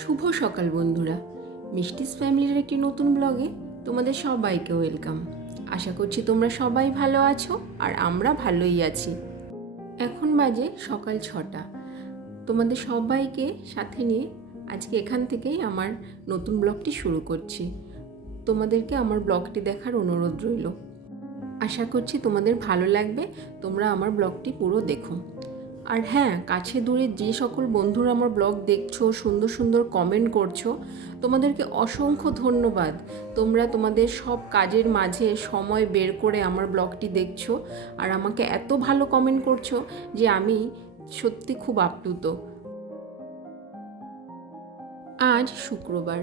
শুভ সকাল বন্ধুরা, মিষ্টিস ফ্যামিলির একটি নতুন ব্লগে তোমাদের সবাইকে ওয়েলকাম। আশা করছি তোমরা সবাই ভালো আছো আর আমরা ভালোই আছি। এখন বাজে সকাল 6টা। তোমাদের সবাইকে সাথে নিয়ে আজকে এখান থেকেই আমার নতুন ব্লগটি শুরু করছি। তোমাদেরকে আমার ব্লগটি দেখার অনুরোধ রইল। আশা করছি তোমাদের ভালো লাগবে, তোমরা আমার ব্লগটি পুরো দেখো। আর হ্যাঁ, কাছে দূরে যে সকল বন্ধুরা আমার ব্লগ দেখছো, সুন্দর সুন্দর কমেন্ট করছো, তোমাদেরকে অসংখ্য ধন্যবাদ। তোমরা তোমাদের সব কাজের মাঝে সময় বের করে আমার ব্লগটি দেখছো আর আমাকে এত ভালো কমেন্ট করছো যে আমি সত্যি খুব আপ্লুত। আজ শুক্রবার,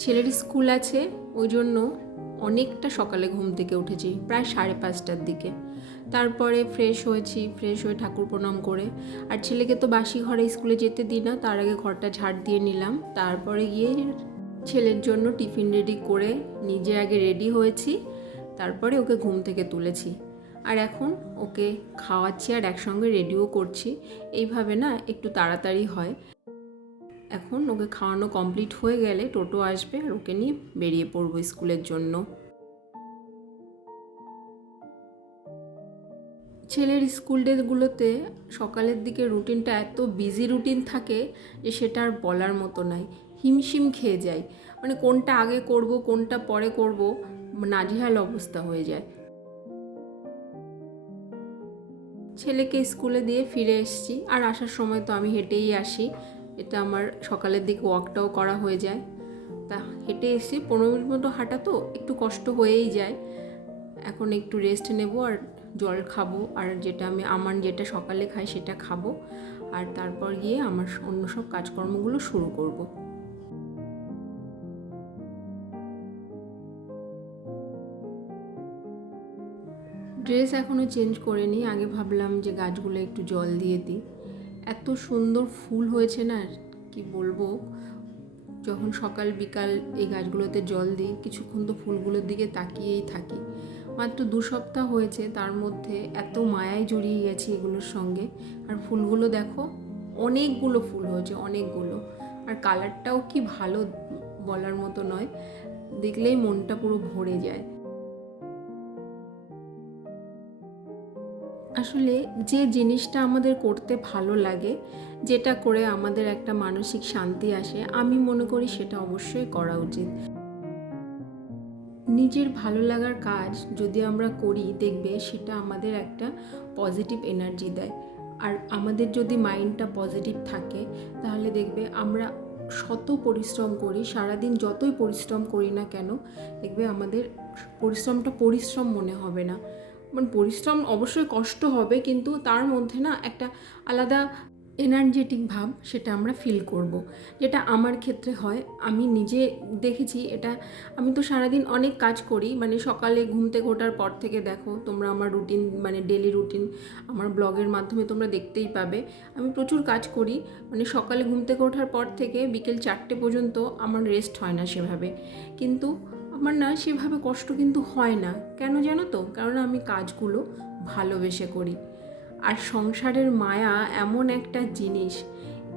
ছেলের স্কুল আছে, ওই জন্য অনেকটা সকালে ঘুম থেকে উঠেছি, প্রায় 5:30টার দিকে। তারপরে ফ্রেশ হয়ে ঠাকুর প্রণাম করে, আর ছেলেকে তো বাসি ঘরে স্কুলে যেতে দিই না, তার আগে ঘরটা ঝাড় দিয়ে নিলাম। তারপরে গিয়ে ছেলের জন্য টিফিন রেডি করে নিজে আগে রেডি হয়েছি, তারপরে ওকে ঘুম থেকে তুলেছি। আর এখন ওকে খাওয়াচ্ছি আর একসঙ্গে রেডিও করছি। এইভাবে না একটু তাড়াতাড়ি হয়। এখন ওকে খাওয়ানো কমপ্লিট হয়ে গেলে টোটো আসবে আর ওকে নিয়ে বেরিয়ে পড়বো স্কুলের জন্য। ছেলের স্কুল ডেগুলোতে সকালের দিকে রুটিনটা এত বিজি রুটিন থাকে যে সেটা আর বলার মতো নয়। হিমশিম খেয়ে যায়, মানে কোনটা আগে করব কোনটা পরে করব, নাজেহাল অবস্থা হয়ে যায়। ছেলেকে স্কুলে দিয়ে ফিরে এসেছি, আর আসার সময় তো আমি হেঁটেই আসি। এটা আমার সকালের দিকে ওয়াকটাও করা হয়ে যায়। তা হেঁটে এসে 15 মিনিট মতো হাঁটা তো একটু কষ্ট হয়েই যায়। এখন একটু রেস্ট নেব আর জল খাবো, আর যেটা সকালে খাই সেটা খাবো, আর তারপর গিয়ে আমার অন্য সব কাজকর্মগুলো শুরু করব। ড্রেস এখনও চেঞ্জ করিনি, আগে ভাবলাম যে গাছগুলো একটু জল দিয়ে দিই। এত সুন্দর ফুল হয়েছে না, কি বলবো। যখন সকাল বিকাল এই গাছগুলোতে জল দিই, কিছুক্ষণ তো ফুলগুলোর দিকে তাকিয়েই থাকি। মাত্র 2 সপ্তাহ হয়েছে, তার মধ্যে এত মায়ায় জড়িয়ে গেছি এগুলোর সঙ্গে। আর ফুলগুলো দেখো, অনেকগুলো ফুল হয়েছে, অনেকগুলো। আর কালারটাও কি ভালো, বলার মতো নয়, দেখলেই মনটা পুরো ভরে যায়। আসলে যে জিনিসটা আমাদের করতে ভালো লাগে, যেটা করে আমাদের একটা মানসিক শান্তি আসে, আমি মনে করি সেটা অবশ্যই করা উচিত। নিজের ভালো লাগার কাজ যদি আমরা করি, দেখবে সেটা আমাদের একটা পজিটিভ এনার্জি দেয়। আর আমাদের যদি মাইন্ডটা পজিটিভ থাকে, তাহলে দেখবে আমরা শত পরিশ্রম করি, সারাদিন যতই পরিশ্রম করি না কেন, দেখবে আমাদের পরিশ্রমটা পরিশ্রম মনে হবে না। মানে পরিশ্রম অবশ্যই কষ্ট হবে, কিন্তু তার মধ্যে না একটা আলাদা এনার্জেটিক ভাব সেটা আমরা ফিল করব। যেটা আমার ক্ষেত্রে হয়, আমি নিজে দেখেছি এটা। আমি তো সারাদিন অনেক কাজ করি, মানে সকালে ঘুম থেকে ওঠার পর থেকে দেখো তোমরা আমার রুটিন, মানে ডেলি রুটিন আমার ব্লগের মাধ্যমে তোমরা দেখতেই পাবে। আমি প্রচুর কাজ করি, মানে সকালে ঘুম থেকে ওঠার পর থেকে বিকেল 4টে পর্যন্ত আমার রেস্ট হয় না সেভাবে। কিন্তু আমার না সেভাবে কষ্ট কিন্তু হয় না, কেন জানো তো? কারণ আমি কাজগুলো ভালোবেসে করি। আর সংসারের মায়া এমন একটা জিনিস,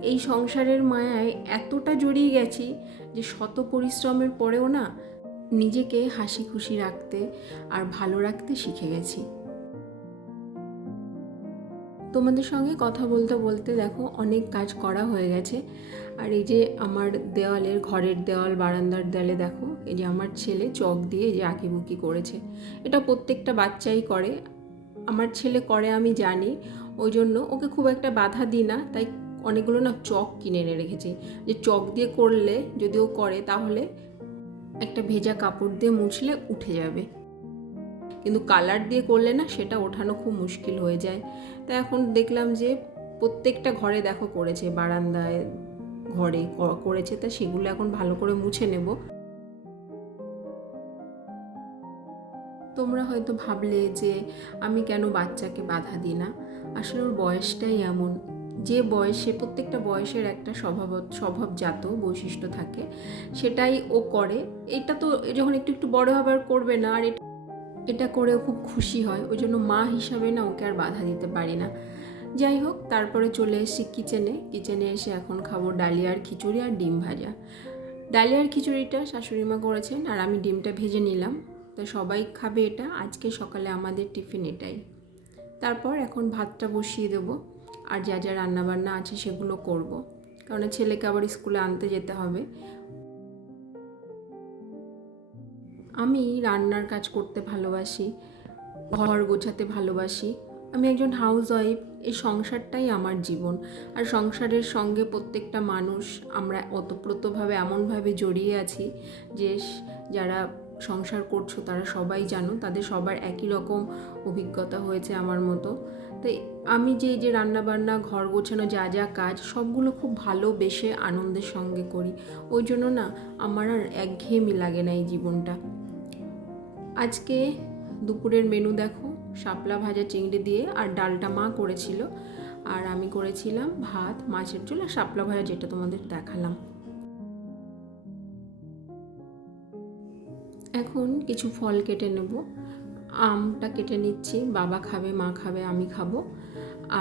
এই সংসারের মায়ায় এতটা জড়িয়ে গেছি যে শত পরিশ্রমের পরেও না নিজেকে হাসি খুশি রাখতে আর ভালো রাখতে শিখে গেছি। তোমাদের সঙ্গে কথা বলতে বলতে দেখো অনেক কাজ করা হয়ে গেছে। আর এই যে আমার দেওয়ালের, ঘরের দেওয়াল, বারান্দার দেওয়ালে দেখো এই যে আমার ছেলে চক দিয়ে যে আঁকিবুকি করেছে। এটা প্রত্যেকটা বাচ্চাই করে, আমার ছেলে করে আমি জানি, ওই জন্য ওকে খুব একটা বাধা দিই না। তাই অনেকগুলো না চক কিনে এনে রেখেছি, যে চক দিয়ে করলে যদি ও করে তাহলে একটা ভেজা কাপড় দিয়ে মুছলে উঠে যাবে, কিন্তু কালার দিয়ে করলে না সেটা ওঠানো খুব মুশকিল হয়ে যায়। তা এখন দেখলাম যে প্রত্যেকটা ঘরে দেখো করেছে, বারান্দায় ঘরে করেছে, তা সেগুলো এখন ভালো করে মুছে নেব। তোমরা হয়তো ভাবলে যে আমি কেন বাচ্চাকে বাধা দিই না। আসলে ওর বয়সটাই এমন, যে বয়সে প্রত্যেকটা বয়সের একটা স্বভাবজাত বৈশিষ্ট্য থাকে, সেটাই ও করে। এটা তো যখন একটু একটু বড় হবার করবে না, আর এটা করেও খুব খুশি হয়, ওই জন্য মা হিসাবে না ওকে আর বাধা দিতে পারি না। যাই হোক, তারপরে চলে এসেছি কিচেনে এসে এখন খাবো ডালিয়ার খিচুড়ি আর ডিম ভাজা। ডালিয়ার খিচুড়িটা শাশুড়িমা করেছেন আর আমি ডিমটা ভেজে নিলাম। তো সবাই খাবে এটা, আজকে সকালে আমাদের টিফিন এটাই। তারপর এখন ভাতটা বসিয়ে দেবো আর যা যা রান্নাবান্না আছে সেগুলো করব, কারণ ছেলেকে আবার স্কুলে আনতে যেতে হবে। আমি রান্নার কাজ করতে ভালোবাসি, ঘর গোছাতে ভালোবাসি। আমি একজন হাউস ওয়াইফ, এই সংসারটাই আমার জীবন। আর সংসারের সঙ্গে প্রত্যেকটা মানুষ আমরা ওতপ্রোতভাবে এমনভাবে জড়িয়ে আছি যে যারা সংসার করছো তারা সবাই জানো, তাদের সবার একই রকম অভিজ্ঞতা হয়েছে আমার মতো। তাই আমি যে রান্নাবান্না, ঘর গোছানো, যা যা কাজ সবগুলো খুব ভালোবেসে আনন্দের সঙ্গে করি। ওই জন্য না আমার আর একঘেয়েমি লাগে না এই জীবনটা। আজকে দুপুরের মেনু দেখো, শাপলা ভাজা চিংড়ি দিয়ে আর ডালটা মা করেছিল, আর আমি করেছিলাম ভাত, মাছের ঝোল আর শাপলা ভাজা, যেটা তোমাদের দেখালাম। এখন কিছু ফল কেটে নেব। আমটা কেটে নিচ্ছি, বাবা খাবে, মা খাবে, আমি খাবো।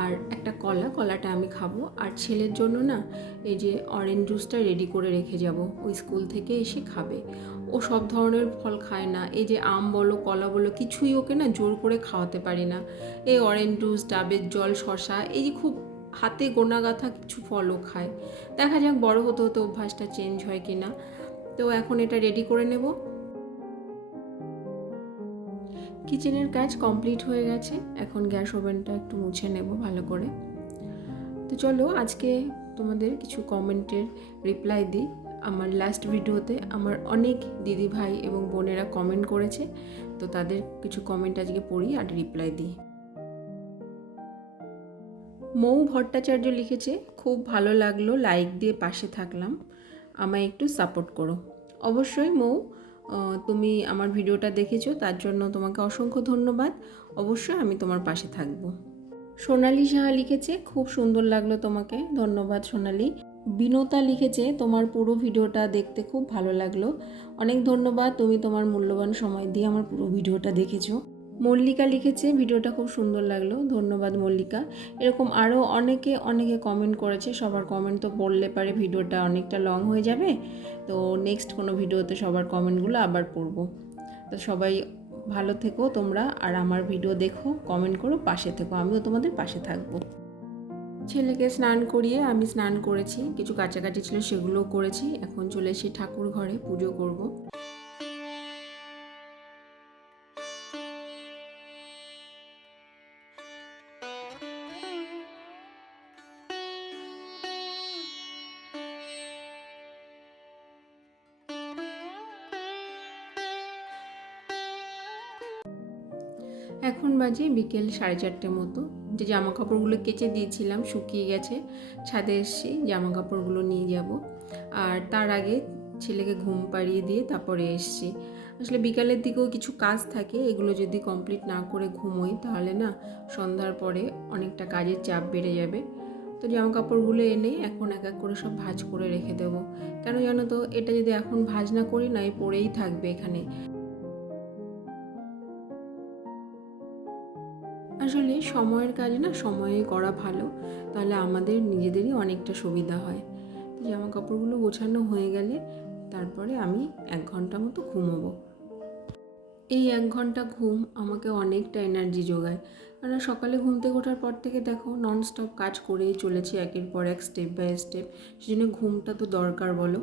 আর একটা কলাটা আমি খাবো। আর ছেলের জন্য না এই যে অরেঞ্জ জুসটা রেডি করে রেখে যাব, ওই স্কুল থেকে এসে খাবে। ও সব ধরনের ফল খায় না, এই যে আম বলো, কলা বলো, কিছুই ওকে না জোর করে খাওয়াতে পারি না। এই অরেঞ্জ জুস, ডাবের জল, শশা, এই যে খুব হাতে গোনা গাঁথা কিছু ফলও খায়। দেখা যাক বড় হতে হতে অভ্যাসটা চেঞ্জ হয় কি না। তো এখন এটা রেডি করে নেব। কিচেনের কাজ কমপ্লিট হয়ে গেছে, এখন গ্যাস ওভেনটা একটু মুছে নেব ভালো করে। তো চলো আজকে তোমাদের কিছু কমেন্টের রিপ্লাই দিই। আমার লাস্ট ভিডিওতে আমার অনেক দিদি ভাই এবং বোনেরা কমেন্ট করেছে, তো তাদের কিছু কমেন্ট আজকে পড়ি আর রিপ্লাই দিই। মৌ ভট্টাচার্য লিখেছে, খুব ভালো লাগলো, লাইক দিয়ে পাশে থাকলাম, আমায় একটু সাপোর্ট করো। অবশ্যই মৌ, তুমি আমার ভিডিওটা দেখেছো, তার জন্য তোমাকে অসংখ্য ধন্যবাদ। অবশ্যই আমি তোমার পাশে থাকবো। সোনালি সাহা লিখেছে, খুব সুন্দর লাগলো তোমাকে, ধন্যবাদ সোনালি। বিনতা লিখেছে, তোমার পুরো ভিডিওটা দেখতে খুব ভালো লাগলো, অনেক ধন্যবাদ, তুমি তোমার মূল্যবান সময় দিয়ে আমার পুরো ভিডিওটা দেখেছো। মল্লিকা লিখেছে, ভিডিওটা খুব সুন্দর লাগলো, ধন্যবাদ মল্লিকা। এরকম আরও অনেকে কমেন্ট করেছে, সবার কমেন্ট তো পড়লে পারে ভিডিওটা অনেকটা লং হয়ে যাবে, তো নেক্সট কোনো ভিডিওতে সবার কমেন্টগুলো আবার পড়বো। তো সবাই ভালো থেকো তোমরা, আর আমার ভিডিও দেখো, কমেন্ট করো, পাশে থেকো, আমিও তোমাদের পাশে থাকবো। ছেলেকে স্নান করিয়ে আমি স্নান করেছি, কিছু কাছাকাছি ছিল সেগুলোও করেছি। এখন চলে এসে ঠাকুর ঘরে পুজো করব। এখন বাজে বিকেল 4:30 মতো। যে জামা কাপড়গুলো কেচে দিয়েছিলাম শুকিয়ে গেছে, ছাদে এসেছি, জামা কাপড়গুলো নিয়ে যাব। আর তার আগে ছেলেকে ঘুম পাড়িয়ে দিয়ে তারপরে এসেছি। আসলে বিকালের দিকেও কিছু কাজ থাকে, এগুলো যদি কমপ্লিট না করে ঘুমোই তাহলে না সন্ধ্যার পরে অনেকটা কাজের চাপ বেড়ে যাবে। তো জামা কাপড়গুলো এনে এখন এক এক করে সব ভাঁজ করে রেখে দেবো। কেন জানো তো, এটা যদি এখন ভাঁজ না করি না, এই পড়েই থাকবে এখানে। আসলে সময়ের কাজ না সময়ে করা ভালো, তাহলে আমাদের নিজেদেরই অনেকটা সুবিধা হয়। তো জামা কাপড়গুলো গোছানো হয়ে গেলে তারপরে আমি 1 ঘন্টা মতো ঘুমোবো। এই 1 ঘন্টা ঘুম আমাকে অনেকটা এনার্জি যোগায়, কারণ সকালে ঘুম থেকে ওঠার পর থেকে দেখো ননস্টপ কাজ করেই চলেছি, একের পর এক, স্টেপ বাই স্টেপ। সেজন্য ঘুমটা তো দরকার বলো।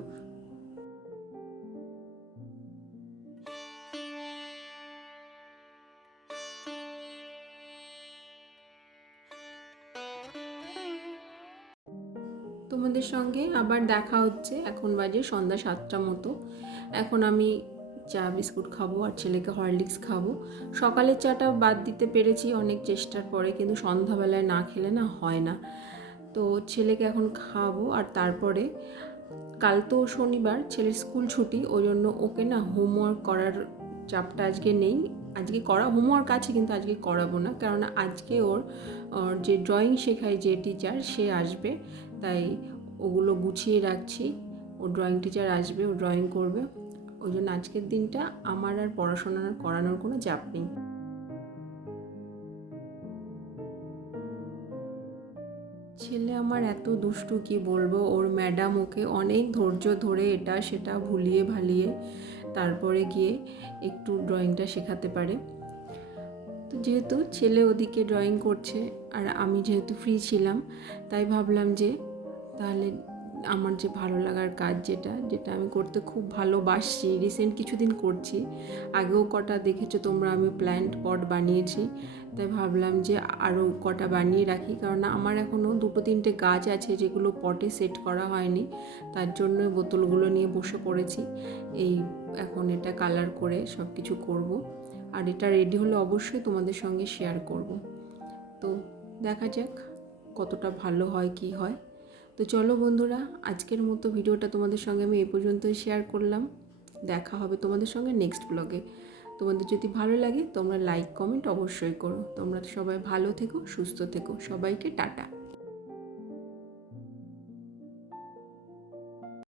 তোমাদের সঙ্গে আবার দেখা হচ্ছে, এখন বাজে সন্ধ্যা 7টা মতো। এখন আমি চা বিস্কুট খাবো আর ছেলেকে হরলিক্স খাবো। সকালের চাটা বাদ দিতে পেরেছি অনেক চেষ্টার পরে, কিন্তু সন্ধ্যাবেলায় না খেলে না হয় না। তো ছেলেকে এখন খাওয়াবো, আর তারপরে কাল তো শনিবার, ছেলের স্কুল ছুটি, ওই জন্য ওকে না হোমওয়ার্ক করার চাপটা আজকে নেই। আজকে হোমওয়ার্ক আছে কিন্তু আজকে করাবো না, কেননা আজকে ওর যে ড্রয়িং শেখায় যে টিচার সে আসবে, তাই ওগুলো গুছিয়ে রাখছি। ও ড্রয়িং টিচার আসবে, ও ড্রয়িং করবে, ওই জন্য আজকের দিনটা আমার আর পড়াশোনা করানোর কোনো চাপ নেই। ছেলে আমার এত দুষ্টু কি বলবো, ওর ম্যাডাম ওকে অনেক ধৈর্য ধরে এটা সেটা ভুলিয়ে ভালিয়ে তারপরে গিয়ে একটু ড্রয়িংটা শেখাতে পারে। তো যেহেতু ছেলে ওদিকে ড্রয়িং করছে আর আমি যেহেতু ফ্রি ছিলাম, তাই ভাবলাম যে তাহলে আমার যে ভালো লাগার কাজ যেটা যেটা আমি করতে খুব ভালোবাসছি, রিসেন্ট কিছুদিন করছি, আগেও কটা দেখেছো তোমরা আমি প্ল্যান্ট পট বানিয়েছি, তাই ভাবলাম যে আরও কটা বানিয়ে রাখি, কারণ আমার এখনও 2-3টে গাছ আছে যেগুলো পটে সেট করা হয়নি, তার জন্য বোতলগুলো নিয়ে বসে পড়েছি। এই এখন এটা কালার করে সব কিছু করব, আর এটা রেডি হলে অবশ্যই তোমাদের সঙ্গে শেয়ার করব। তো দেখা যাক কতটা ভালো হয় কি হয়। তো চলো বন্ধুরা, আজকের মতো ভিডিওটা তোমাদের সঙ্গে আমি এই পর্যন্তই শেয়ার করলাম। দেখা হবে তোমাদের সঙ্গে নেক্সট ব্লগে। তোমাদের যদি ভালো লাগে তোমরা লাইক কমেন্ট অবশ্যই করো। তোমরা সবাই ভালো থেকো, সুস্থ থেকো। সবাইকে টাটা।